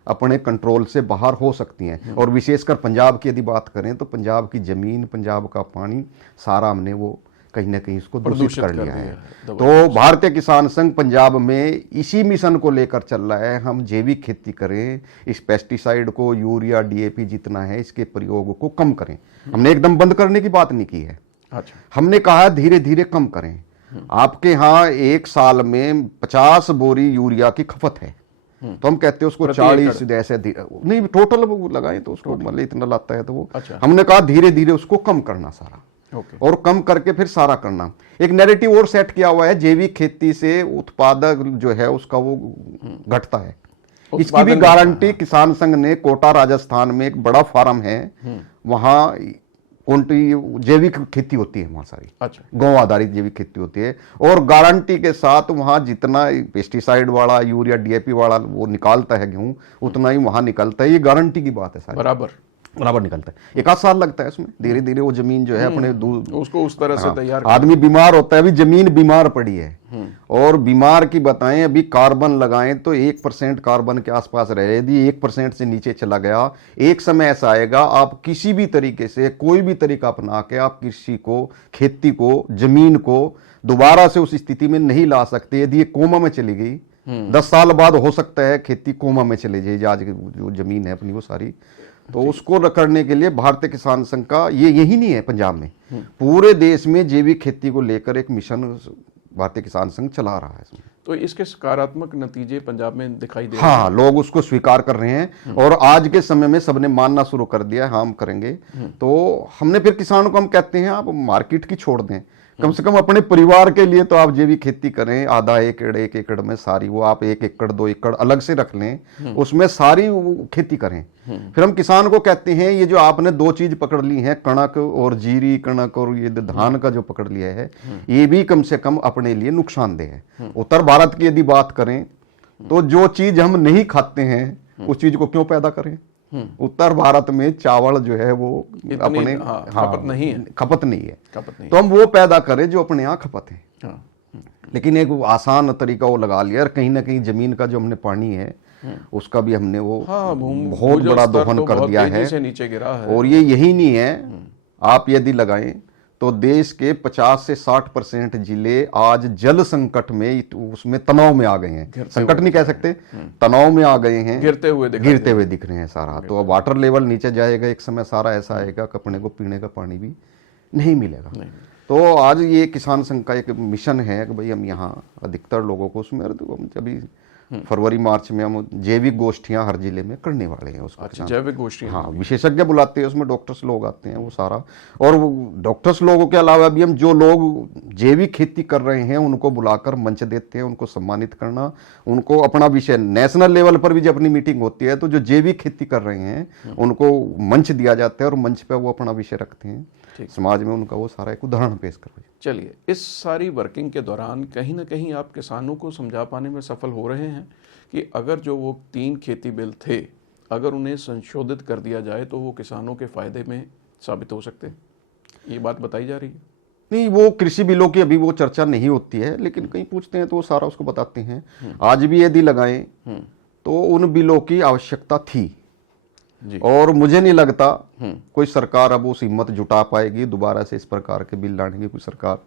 अपने कंट्रोल से बाहर हो सकती हैं। और विशेषकर पंजाब की यदि बात करें तो पंजाब की जमीन, पंजाब का पानी सारा हमने वो कहीं ना कहीं इसको दूषित कर लिया है। तो भारतीय किसान संघ पंजाब में इसी मिशन को लेकर चल रहा है, हम जैविक खेती करें, इस पेस्टिसाइड को, यूरिया, DAP जितना है इसके प्रयोग को कम करें। हमने एकदम बंद करने की बात नहीं की है। अच्छा। हमने कहा धीरे धीरे कम करें। आपके यहाँ एक साल में 50 बोरी यूरिया की खपत है, तो हम कहते हैं उसको 40 ऐसे नहीं, टोटल लगाए तो उसको मतलब इतना लाता है तो वो। अच्छा। हमने कहा धीरे धीरे उसको कम करना सारा। और कम करके फिर सारा करना। एक नैरेटिव और सेट किया हुआ है, जैविक खेती से उत्पादक जो है उसका वो घटता है। इसकी भी गारंटी किसान संघ ने, कोटा राजस्थान में एक बड़ा फार्म है, वहां जैविक खेती होती है वहाँ सारी। अच्छा। गौ आधारित जैविक खेती होती है और गारंटी के साथ वहाँ जितना पेस्टिसाइड वाला यूरिया डीएपी वाला वो निकालता है गेहूं उतना ही वहाँ निकलता है। ये गारंटी की बात है सारी, बराबर निकलता है। एक आध साल लगता है इसमें, धीरे धीरे वो जमीन जो है अपने उसको उस तरह से तैयार आदमी बीमार होता है, अभी जमीन बीमार पड़ी है और बीमार की बताएं अभी कार्बन लगाएं तो 1% कार्बन के आसपास रहे। यदि 1% से नीचे चला गया, एक समय ऐसा आएगा आप किसी भी तरीके से कोई भी तरीका अपना के आप कृषि को, खेती को, जमीन को दोबारा से उस स्थिति में नहीं ला सकते। यदि ये कोमा में चली गई 10 साल बाद हो सकता है खेती कोमा में चले जाए, आज की जो जमीन है अपनी वो सारी। तो उसको करने के लिए भारतीय किसान संघ का ये यही नहीं है पंजाब में, पूरे देश में जैविक खेती को लेकर एक मिशन भारतीय किसान संघ चला रहा है इसमें। तो इसके सकारात्मक नतीजे पंजाब में दिखाई दे रहे हाँ, लोग उसको स्वीकार कर रहे हैं और आज के समय में सबने मानना शुरू कर दिया है, हाँ हम करेंगे। तो हमने फिर किसानों को हम कहते हैं आप मार्केट की छोड़ दें, कम से कम अपने परिवार के लिए तो आप जैविक खेती करें। आधा एकड़ 1 एकड़ में सारी वो आप 1 एकड़ 2 एकड़ अलग से रख लें, उसमें सारी खेती करें। फिर हम किसान को कहते हैं ये जो आपने 2 चीज पकड़ ली है, कणक और जीरी, कणक और ये धान का जो पकड़ लिया है, ये भी कम से कम अपने लिए नुकसानदेह है। उत्तर भारत की यदि बात करें तो जो चीज हम नहीं खाते हैं उस चीज को क्यों पैदा करें। उत्तर भारत में चावल जो है वो अपने खपत नहीं है, खपत नहीं है, तो हम वो पैदा करें जो अपने यहाँ खपत है। लेकिन एक आसान तरीका वो लगा लिया और कहीं ना कहीं जमीन का जो हमने पानी है उसका भी हमने वो बहुत बड़ा दोहन कर दिया है, से नीचे गिरा है। और ये यही नहीं है, आप यदि लगाएं तो देश के 50 से 60% जिले आज जल संकट में, उसमें तनाव में आ गए हैं। संकट नहीं कह सकते, तनाव में आ गए हैं, गिरते हुए दिख रहे हैं सारा। तो अब वाटर लेवल नीचे जाएगा, एक समय सारा ऐसा आएगा कि अपने को पीने का पानी भी नहीं मिलेगा। तो आज ये किसान संघ का एक मिशन है कि भाई हम यहाँ अधिकतर लोगों को उसमें अभी फरवरी मार्च में हम जैविक गोष्ठियां हर जिले में करने वाले हैं। उसको अच्छा, जैविक गोष्ठियां, हाँ, विशेषज्ञ बुलाते हैं, उसमें डॉक्टर्स लोग आते हैं वो सारा। और डॉक्टर्स लोगों के अलावा भी हम जो लोग जैविक खेती कर रहे हैं उनको बुलाकर मंच देते हैं, उनको सम्मानित करना, उनको अपना विषय नेशनल लेवल पर भी जब अपनी मीटिंग होती है तो जो जैविक खेती कर रहे हैं उनको मंच दिया जाता है और मंच पर वो अपना विषय रखते हैं, समाज में उनका वो सारा एक उदाहरण पेश कर। चलिए, इस सारी वर्किंग के दौरान कहीं ना कहीं आप किसानों को समझा पाने में सफल हो रहे हैं कि अगर जो वो 3 खेती बिल थे अगर उन्हें संशोधित कर दिया जाए तो वो किसानों के फायदे में साबित हो सकते हैं, ये बात बताई जा रही है। नहीं, वो कृषि बिलों की अभी वो चर्चा नहीं होती है, लेकिन कहीं पूछते हैं तो वो सारा उसको बताते हैं। आज भी यदि लगाएं तो उन बिलों की आवश्यकता थी और मुझे नहीं लगता कोई सरकार अब उस हिम्मत जुटा पाएगी दोबारा से इस प्रकार के बिल लाने की, कोई सरकार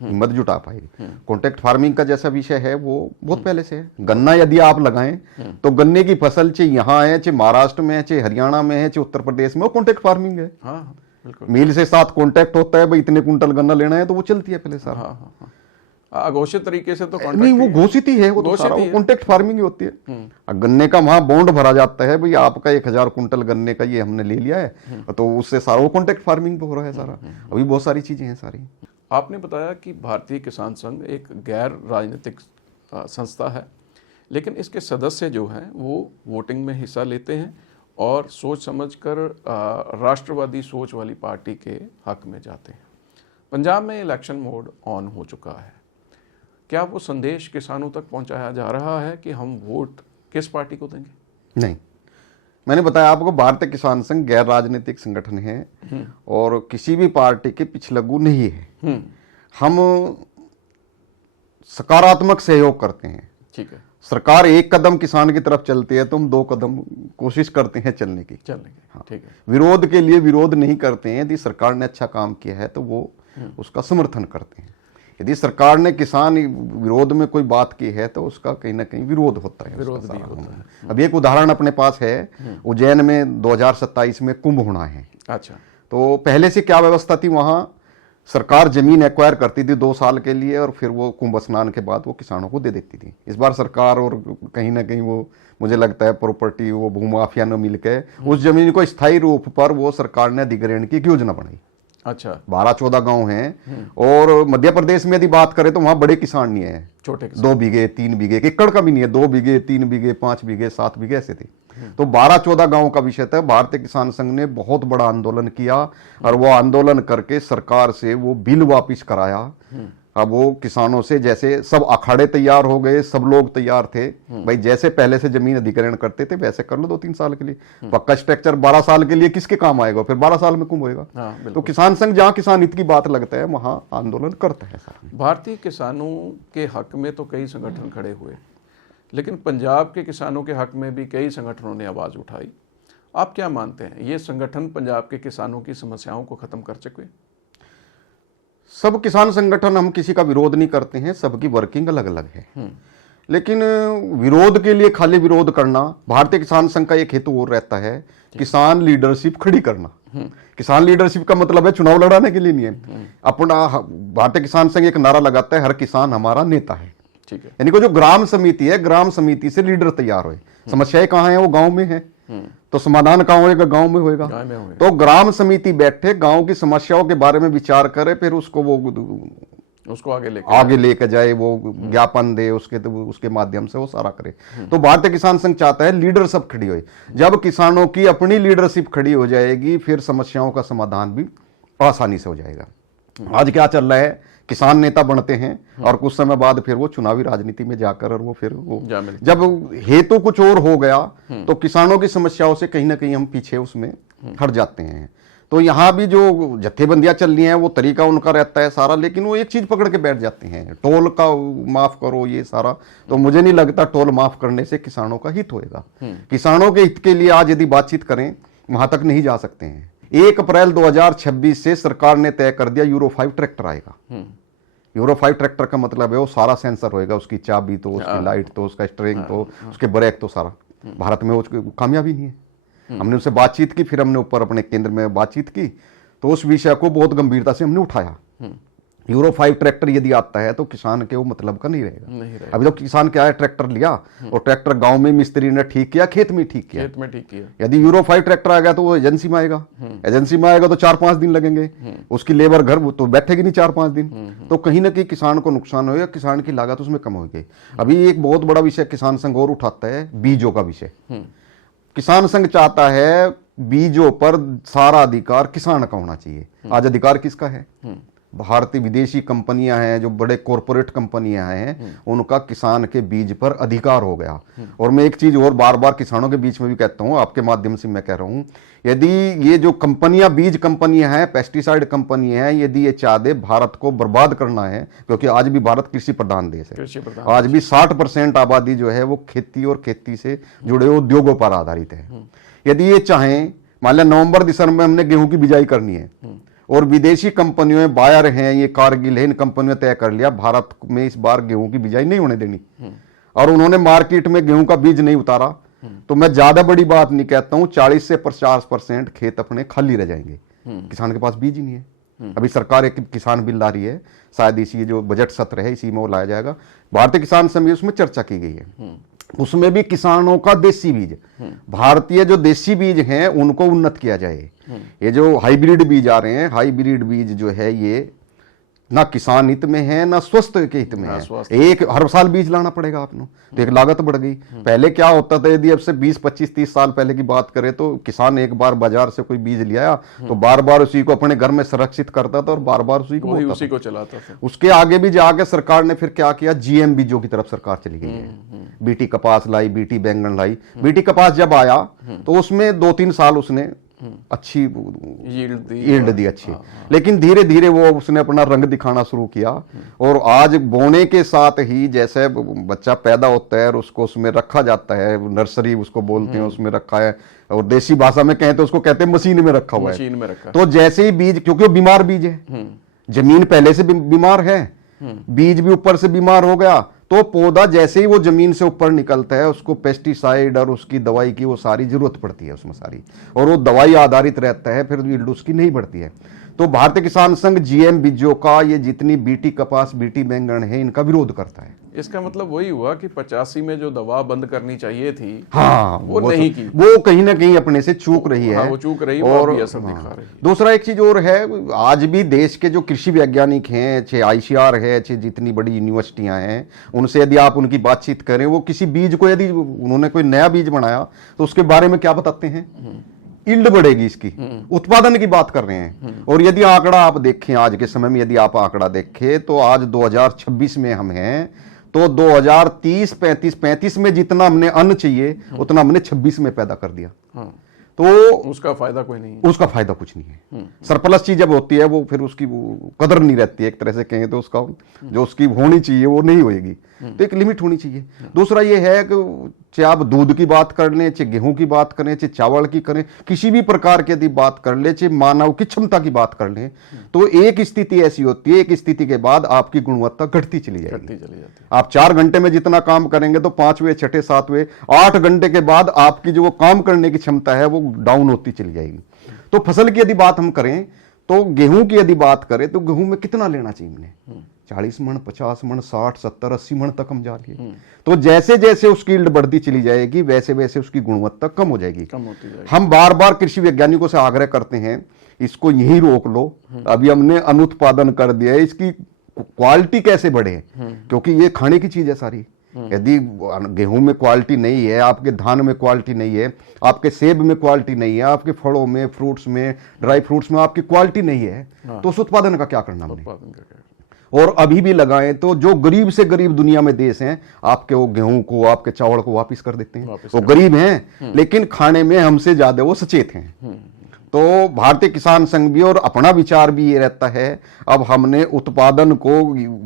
हिम्मत जुटा पाएगी। कॉन्ट्रैक्ट फार्मिंग का जैसा विषय है वो बहुत पहले से है। गन्ना यदि आप लगाएं तो गन्ने की फसल चाहे यहाँ है, चाहे महाराष्ट्र में है, चाहे हरियाणा में है, चाहे उत्तर प्रदेश में, वो कॉन्ट्रैक्ट फार्मिंग है। मिल से साथ कॉन्ट्रैक्ट होता है, भाई इतने कुंटल गन्ना लेना है तो वो चलती है पहले सारा। अघोषित तरीके से तो नहीं, वो घोषित ही है, वो तो सारा वो कॉन्ट्रैक्ट फार्मिंग ही होती है। गन्ने का वहां बॉन्ड भरा जाता है, भाई आपका 1000 कुंटल गन्ने का ये हमने ले लिया है, तो उससे सारा वो कॉन्ट्रैक्ट फार्मिंग पे हो रहा है सारा। अभी बहुत सारी चीजें हैं सारी। आपने बताया कि भारतीय किसान संघ एक गैर राजनीतिक संस्था है, लेकिन इसके सदस्य जो हैं वो वोटिंग में हिस्सा लेते हैं और सोच समझकर राष्ट्रवादी सोच वाली पार्टी के हक में जाते हैं। पंजाब में इलेक्शन मोड ऑन हो चुका है, क्या वो संदेश किसानों तक पहुंचाया जा रहा है कि हम वोट किस पार्टी को देंगे? नहीं, मैंने बताया आपको भारतीय किसान संघ गैर राजनीतिक संगठन है और किसी भी पार्टी के पिछलग्गू नहीं है। हम सकारात्मक सहयोग करते हैं। ठीक है, सरकार 1 कदम किसान की तरफ चलती है तो हम 2 कदम कोशिश करते हैं चलने की। हाँ, ठीक है। विरोध के लिए विरोध नहीं करते हैं। यदि सरकार ने अच्छा काम किया है तो वो उसका समर्थन करते हैं। यदि सरकार ने किसान विरोध में कोई बात की है तो उसका कहीं ना कहीं विरोध होता है, विरोध भी होता है। अभी एक उदाहरण अपने पास है, उज्जैन में 2027 में कुंभ होना है। अच्छा, तो पहले से क्या व्यवस्था थी, वहां सरकार जमीन एक्वायर करती थी 2 साल के लिए और फिर वो कुंभ स्नान के बाद वो किसानों को दे देती थी। इस बार सरकार और कहीं ना कहीं वो मुझे लगता है प्रॉपर्टी वो भूमाफिया ने मिलकर उस जमीन को स्थायी रूप पर वो सरकार ने अधिग्रहण की योजना बनाई। अच्छा, 12-14 गांव हैं। और मध्य प्रदेश में यदि बात करें तो वहां बड़े किसान नहीं है, छोटे 2 बीघे 3 बीघे, एक एकड़ का भी नहीं है, 2 बीघे 3 बीघे 5 बीघे 7 बीघे ऐसे थे। तो 12-14 गांव का विषय था। भारतीय किसान संघ ने बहुत बड़ा आंदोलन किया और वो आंदोलन करके सरकार से वो बिल वापिस कराया। अब वो किसानों से जैसे सब अखाड़े तैयार हो गए, सब लोग तैयार थे, भाई जैसे पहले से जमीन अधिग्रहण करते थे वैसे कर लो 2-3 साल के लिए। पक्का स्ट्रक्चर 12 साल के लिए किसके काम आएगा, फिर 12 साल में कुंभ होएगा। तो किसान संघ जहां किसान हित की बात लगता है वहां आंदोलन करता है सर। भारतीय किसानों के हक में तो कई संगठन खड़े हुए, लेकिन पंजाब के किसानों के हक में भी कई संगठनों ने आवाज उठाई। आप क्या मानते हैं, ये संगठन पंजाब के किसानों की समस्याओं को खत्म कर सके? सब किसान संगठन, हम किसी का विरोध नहीं करते हैं, सबकी वर्किंग अलग अलग है। लेकिन विरोध के लिए खाली विरोध करना, भारतीय किसान संघ का एक हेतु और रहता है, किसान लीडरशिप खड़ी करना। किसान लीडरशिप का मतलब है चुनाव लड़ाने के लिए नहीं है। अपना भारतीय किसान संघ एक नारा लगाता है, हर किसान हमारा नेता है। ठीक है। यानी कि जो ग्राम समिति है, ग्राम समिति से लीडर तैयार हुए। समस्याएं कहाँ हैं, वो गांव में है, तो समाधान कहाँ होएगा, गांव में होएगा। तो ग्राम समिति बैठे, गांव की समस्याओं के बारे में विचार करे, फिर उसको आगे लेकर जाए, वो ज्ञापन दे, उसके माध्यम से वो सारा करे। तो भारतीय किसान संघ चाहता है लीडरशिप खड़ी हो। जब किसानों की अपनी लीडरशिप खड़ी हो जाएगी, फिर समस्याओं का समाधान भी आसानी से हो जाएगा। आज क्या चल रहा है, किसान नेता बनते हैं और कुछ समय बाद फिर वो चुनावी राजनीति में जाकर और वो फिर वो जब हेतु कुछ और हो गया तो किसानों की समस्याओं से कहीं ना कहीं हम पीछे उसमें हट जाते हैं। तो यहाँ भी जो जत्थेबंदियां चल रही हैं वो तरीका उनका रहता है सारा, लेकिन वो एक चीज पकड़ के बैठ जाते हैं, टोल का माफ करो ये सारा। तो मुझे नहीं लगता टोल माफ करने से किसानों का हित होएगा। किसानों के हित के लिए आज यदि बातचीत करें वहां तक नहीं जा सकते हैं। 1 अप्रैल 2026 से सरकार ने तय कर दिया यूरो 5 ट्रैक्टर आएगा। यूरो 5 ट्रैक्टर का मतलब है वो सारा सेंसर होएगा, उसकी चाबी तो, उसकी लाइट तो, उसका स्टीयरिंग तो, उसके ब्रेक तो, सारा। भारत में वो कामयाबी नहीं है। हमने उससे बातचीत की, फिर हमने ऊपर अपने केंद्र में बातचीत की, तो उस विषय को बहुत गंभीरता से हमने उठाया। यूरो 5 ट्रैक्टर यदि आता है तो किसान के वो मतलब का नहीं रहेगा। अभी तो किसान क्या है, ट्रैक्टर लिया और ट्रैक्टर गांव में मिस्त्री ने ठीक किया, खेत में ठीक किया। यदि यूरो 5 ट्रैक्टर आ गया तो वो एजेंसी में आएगा। एजेंसी में आएगा तो 4-5 दिन लगेंगे, उसकी लेबर घर तो बैठेगी नहीं 4-5 दिन। तो कहीं ना कहीं किसान को नुकसान होगा, किसान की लागत उसमें कम होगी। अभी एक बहुत बड़ा विषय किसान संघ और उठाता है, बीजों का विषय। किसान संघ चाहता है बीजों पर सारा अधिकार किसान का होना चाहिए। आज अधिकार किसका है? भारतीय विदेशी कंपनियां हैं, जो बड़े कॉरपोरेट कंपनियां हैं, उनका किसान के बीज पर अधिकार हो गया। और मैं एक चीज और बार बार किसानों के बीच में भी कहता हूं, आपके माध्यम से मैं कह रहा हूं, यदि ये जो कंपनियां, बीज कंपनियां हैं, पेस्टिसाइड कंपनियां हैं, यदि ये चाहते भारत को बर्बाद करना है, क्योंकि आज भी भारत कृषि प्रधान देश है, आज भी 60% आबादी जो है वो खेती और खेती से जुड़े उद्योगों पर आधारित है। यदि ये चाहें, मान लिया नवंबर दिसंबर में हमने गेहूं की बिजाई करनी है और विदेशी कंपनियों में बायर हैं, ये कारगिल है, इन कंपनियों ने तय कर लिया भारत में इस बार गेहूं की बिजाई नहीं होने देनी, और उन्होंने मार्केट में गेहूं का बीज नहीं उतारा, तो मैं ज्यादा बड़ी बात नहीं कहता हूं, 40 से 50% खेत अपने खाली रह जाएंगे। किसान के पास बीज ही नहीं है। अभी सरकार एक किसान बिल ला रही है, शायद इसी जो बजट सत्र है इसी में वो लाया जाएगा। भारतीय किसान संघ उसमें चर्चा की गई है, उसमें भी किसानों का देसी बीज, भारतीय जो देसी बीज हैं उनको उन्नत किया जाए। ये जो हाइब्रिड बीज आ रहे हैं, हाइब्रिड बीज जो है ये ना किसान हित में है ना स्वस्थ के हित में है। एक हर साल बीज लाना पड़ेगा आपको, तो एक लागत बढ़ गई। पहले क्या होता था, यदि अब से 20, 25, 30 साल पहले की बात करें तो किसान एक बार बाजार से कोई बीज लिया तो बार बार उसी को अपने घर में संरक्षित करता था और बार बार उसी को चलाता था। उसके आगे भी जाके सरकार ने फिर क्या किया, GM बीजों की तरफ सरकार चली गई है। बीटी कपास लाई, बीटी बैंगन लाई। बीटी कपास जब आया तो उसमें 2-3 साल उसने अच्छी यील्ड दी अच्छी, लेकिन धीरे धीरे वो उसने अपना रंग दिखाना शुरू किया। और आज बोने के साथ ही जैसे बच्चा पैदा होता है और उसको उसमें रखा जाता है, नर्सरी उसको बोलते हैं, उसमें रखा है, और देसी भाषा में कहें तो उसको कहते हैं मशीन में रखा हुआ है। तो जैसे ही बीज, क्योंकि वो बीमार बीज है, जमीन पहले से बीमार है, बीज भी ऊपर से बीमार हो गया, तो पौधा जैसे ही वो जमीन से ऊपर निकलता है उसको पेस्टिसाइड और उसकी दवाई की वो सारी जरूरत पड़ती है उसमें सारी, और वो दवाई आधारित रहता है, फिर यील्ड उसकी नहीं बढ़ती है। तो भारतीय किसान संघ जीएम बीजों का ये जितनी बीटी कपास बीटी बैंगन है इनका विरोध करता है। इसका मतलब वही हुआ कि 85 में जो दवा बंद करनी चाहिए थी, हाँ, वो नहीं की, वो कहीं ना कहीं अपने से चूक रही है। हाँ, वो चूक रही है और भी असर दिखा रही है। दूसरा एक चीज और है, आज भी देश के जो कृषि वैज्ञानिक हैं, चाहे आईसीआर है, चाहे जितनी बड़ी यूनिवर्सिटियां हैं, उनसे यदि आप उनकी बातचीत करें, वो किसी बीज को यदि उन्होंने कोई नया बीज बनाया तो उसके बारे में क्या बताते हैं, यील्ड बढ़ेगी इसकी, उत्पादन की बात कर रहे हैं। और यदि आंकड़ा आप देखें, आज के समय में यदि आप आंकड़ा देखें तो आज 2026 में हम हैं, तो 2030-35 में जितना हमने अन्न चाहिए उतना हमने 26 में पैदा कर दिया। हाँ। तो उसका फायदा कोई नहीं है, उसका फायदा कुछ नहीं है। सरप्लस चीज जब होती है वो फिर उसकी वो कदर नहीं रहती है, एक तरह से कहें तो उसका जो उसकी होनी चाहिए वो नहीं होएगी। तो एक लिमिट होनी चाहिए। दूसरा ये है कि चाहे आप दूध की बात कर लें, चाहे गेहूं की बात करें, चाहे चावल की करें, किसी भी प्रकार की यदि बात कर ले, चाहे मानव की क्षमता की बात कर लें, तो एक स्थिति ऐसी होती है, एक स्थिति के बाद आपकी गुणवत्ता घटती चली जाएगी। आप 4 घंटे में जितना काम करेंगे तो 5वें 6ठे 7वें 8 घंटे के बाद आपकी जो काम करने की क्षमता है वो डाउन होती चली जाएगी। तो फसल की यदि बात हम करें, तो गेहूं की यदि बात करें तो गेहूं में कितना लेना चाहिए हमने, 40 मन 50 मन 60 70 80 मन तक हम जा लिए। तो जैसे जैसे उसकी यील्ड बढ़ती चली जाएगी वैसे वैसे उसकी गुणवत्ता कम हो जाएगी। हम बार बार कृषि वैज्ञानिकों से आग्रह करते हैं इसको यहीं रोक लो, अभी हमने अनुत्पादन कर दिया है, इसकी क्वालिटी कैसे बढ़े, क्योंकि ये खाने की चीज है सारी। यदि गेहूं में क्वालिटी नहीं है, आपके धान में क्वालिटी नहीं है, आपके सेब में क्वालिटी नहीं है, आपके फलों में, फ्रूट्स में, ड्राई फ्रूट्स में आपकी क्वालिटी नहीं है, तो उस उत्पादन का क्या करना हमने। और अभी भी लगाएं तो जो गरीब से गरीब दुनिया में देश हैं, आपके वो गेहूं को, आपके चावल को वापस कर देते हैं। वो गरीब हैं लेकिन खाने में हमसे ज्यादा वो सचेत हैं। तो भारतीय किसान संघ भी और अपना विचार भी ये रहता है, अब हमने उत्पादन को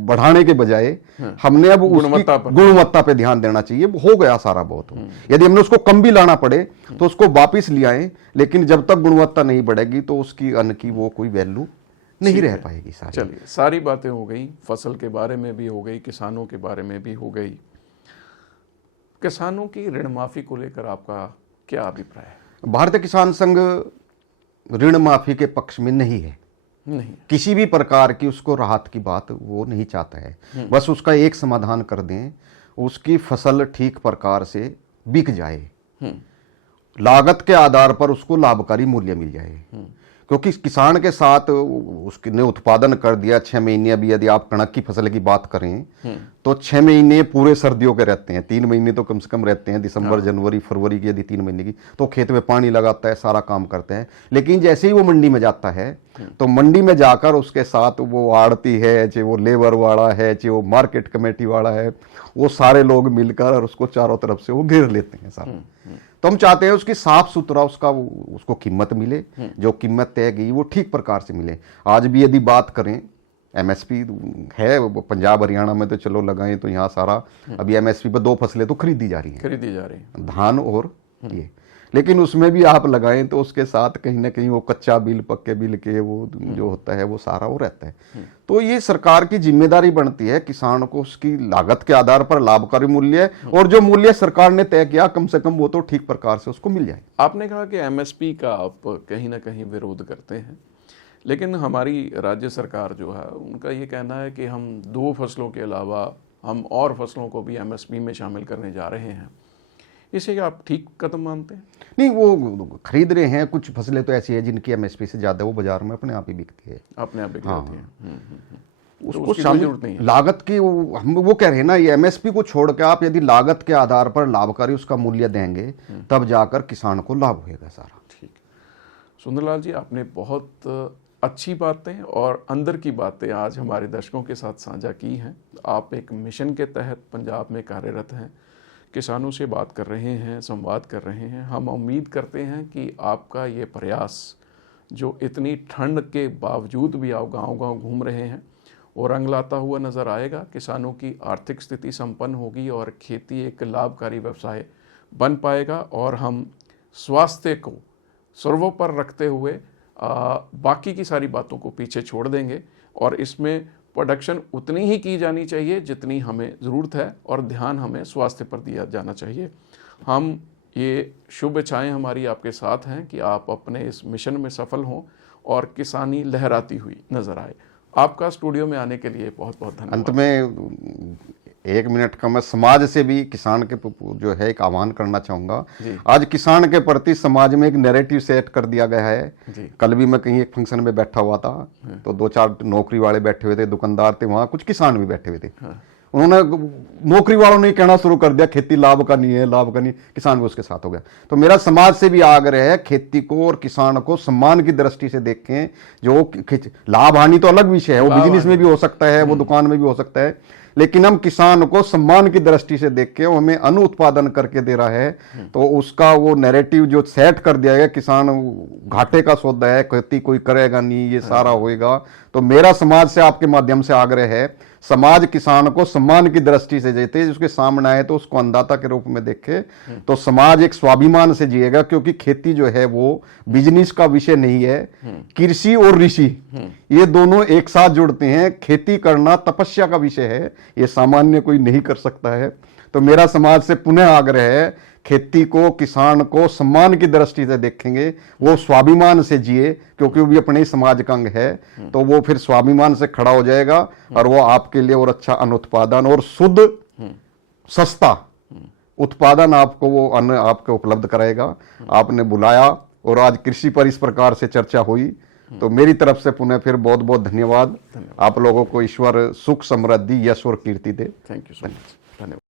बढ़ाने के बजाय हमने अब गुणवत्ता पे ध्यान देना चाहिए। हो गया सारा बहुत। यदि हमने उसको कम भी लाना पड़े तो उसको वापिस ले आए, लेकिन जब तक गुणवत्ता नहीं बढ़ेगी तो उसकी अन्न की वो कोई वैल्यू नहीं रह पाएगी। सारी चलिए, सारी बातें हो गई, फसल के बारे में भी हो गई, किसानों के बारे में भी हो गई। किसानों की ऋण माफी को लेकर आपका क्या अभिप्राय है? भारतीय किसान संघ ऋण माफी के पक्ष में नहीं है, नहीं, किसी भी प्रकार की उसको राहत की बात वो नहीं चाहता है। बस उसका एक समाधान कर दें, उसकी फसल ठीक प्रकार से बिक जाए, लागत के आधार पर उसको लाभकारी मूल्य मिल जाए। क्योंकि किसान के साथ उसने उत्पादन कर दिया 6 महीने, अभी यदि आप कणक की फसल की बात करें तो 6 महीने पूरे सर्दियों के रहते हैं, 3 महीने तो कम से कम रहते हैं, दिसंबर जनवरी फरवरी की यदि 3 महीने की, तो खेत में पानी लगाता है, सारा काम करते हैं। लेकिन जैसे ही वो मंडी में जाता है तो मंडी में जाकर उसके साथ वो आड़ती है, चाहे वो लेबर वाला है, चाहे वो मार्केट कमेटी वाला है, वो सारे लोग मिलकर और उसको चारों तरफ से वो घेर लेते हैं सारा। तो हम चाहते हैं उसकी साफ सुथरा उसको कीमत मिले, जो कीमत तय की वो ठीक प्रकार से मिले। आज भी यदि बात करें, एमएसपी है पंजाब हरियाणा में तो चलो लगाएं तो यहाँ सारा अभी एमएसपी पर 2 फसलें तो खरीदी जा रही हैं, धान और ये। लेकिन उसमें भी आप लगाएं तो उसके साथ कहीं ना कहीं वो कच्चा बिल पक्के बिल के वो जो होता है वो सारा वो रहता है। तो ये सरकार की जिम्मेदारी बनती है किसान को उसकी लागत के आधार पर लाभकारी मूल्य, और जो मूल्य सरकार ने तय किया कम से कम वो तो ठीक प्रकार से उसको मिल जाए। आपने कहा कि एमएसपी का आप कहीं ना कहीं विरोध करते हैं, लेकिन हमारी राज्य सरकार जो है उनका ये कहना है कि हम 2 फसलों के अलावा हम और फसलों को भी एमएसपी में शामिल करने जा रहे हैं। इसे आप ठीक कदम मानते हैं? नहीं, वो खरीद रहे हैं, कुछ फसलें तो ऐसी है जिनकी एमएसपी से ज्यादा वो बाजार में अपने आप ही बिकती है, अपने आप बिक जाती है। उसको जरूरत नहीं है। लागत की हम वो कह रहे हैं ना, ये एमएसपी को छोड़ के आप यदि लागत के आधार पर लाभकारी उसका मूल्य देंगे तब जाकर किसान को लाभ होगा सारा। ठीक, सुंदरलाल जी, आपने बहुत अच्छी बातें और अंदर की बातें आज हमारे दर्शकों के साथ साझा की हैं। आप एक मिशन के तहत पंजाब में कार्यरत हैं, किसानों से बात कर रहे हैं, संवाद कर रहे हैं। हम उम्मीद करते हैं कि आपका ये प्रयास, जो इतनी ठंड के बावजूद भी आप गांव-गांव घूम रहे हैं, और रंग लाता हुआ नज़र आएगा। किसानों की आर्थिक स्थिति संपन्न होगी और खेती एक लाभकारी व्यवसाय बन पाएगा, और हम स्वास्थ्य को सर्वोपरि रखते हुए बाकी की सारी बातों को पीछे छोड़ देंगे, और इसमें प्रोडक्शन उतनी ही की जानी चाहिए जितनी हमें ज़रूरत है, और ध्यान हमें स्वास्थ्य पर दिया जाना चाहिए। हम ये शुभ इच्छाएं हमारी आपके साथ हैं कि आप अपने इस मिशन में सफल हों और किसानी लहराती हुई नजर आए। आपका स्टूडियो में आने के लिए बहुत बहुत धन्यवाद। अंत में 1 मिनट का मैं समाज से भी किसान के जो है एक आह्वान करना चाहूंगा। जी। आज किसान के प्रति समाज में एक नैरेटिव सेट कर दिया गया है। जी। कल भी मैं कहीं एक फंक्शन में बैठा हुआ था, तो 2-4 नौकरी वाले बैठे हुए थे, दुकानदार थे, वहां कुछ किसान भी बैठे हुए थे। उन्होंने, नौकरी वालों ने कहना शुरू कर दिया खेती लाभ का नहीं है, लाभ का नहीं, किसान भी उसके साथ हो गया। तो मेरा समाज से भी आग्रह है, खेती को और किसान को सम्मान की दृष्टि से देखें। जो लाभ हानि तो अलग विषय है, वो बिजनेस में भी हो सकता है, वो दुकान में भी हो सकता है, लेकिन हम किसान को सम्मान की दृष्टि से देख के, वो हमें अनु उत्पादन करके दे रहा है, तो उसका वो नैरेटिव जो सेट कर दिया गया, किसान घाटे का सौदा है, खेती कोई करेगा नहीं, ये सारा होएगा। तो मेरा समाज से आपके माध्यम से आग्रह है, समाज किसान को सम्मान की दृष्टि से देते, उसके सामने आए तो उसको अन्नदाता के रूप में देखे, तो समाज एक स्वाभिमान से जिएगा। क्योंकि खेती जो है वो बिजनेस का विषय नहीं है, कृषि और ऋषि ये दोनों एक साथ जुड़ते हैं। खेती करना तपस्या का विषय है, ये सामान्य कोई नहीं कर सकता है। तो मेरा समाज से पुनः आग्रह है, खेती को, किसान को सम्मान की दृष्टि से देखेंगे, वो स्वाभिमान से जिए, क्योंकि वो भी अपने ही समाज का अंग है। तो वो फिर स्वाभिमान से खड़ा हो जाएगा और वो आपके लिए और अच्छा अन्न उत्पादन और शुद्ध सस्ता उत्पादन आपको, वो अन्न आपको उपलब्ध कराएगा। आपने बुलाया और आज कृषि पर इस प्रकार से चर्चा हुई, तो मेरी तरफ से पुनः फिर बहुत बहुत धन्यवाद। आप लोगों को ईश्वर सुख, समृद्धि, यश और कीर्ति दे। Thank you so much. धन्यवाद।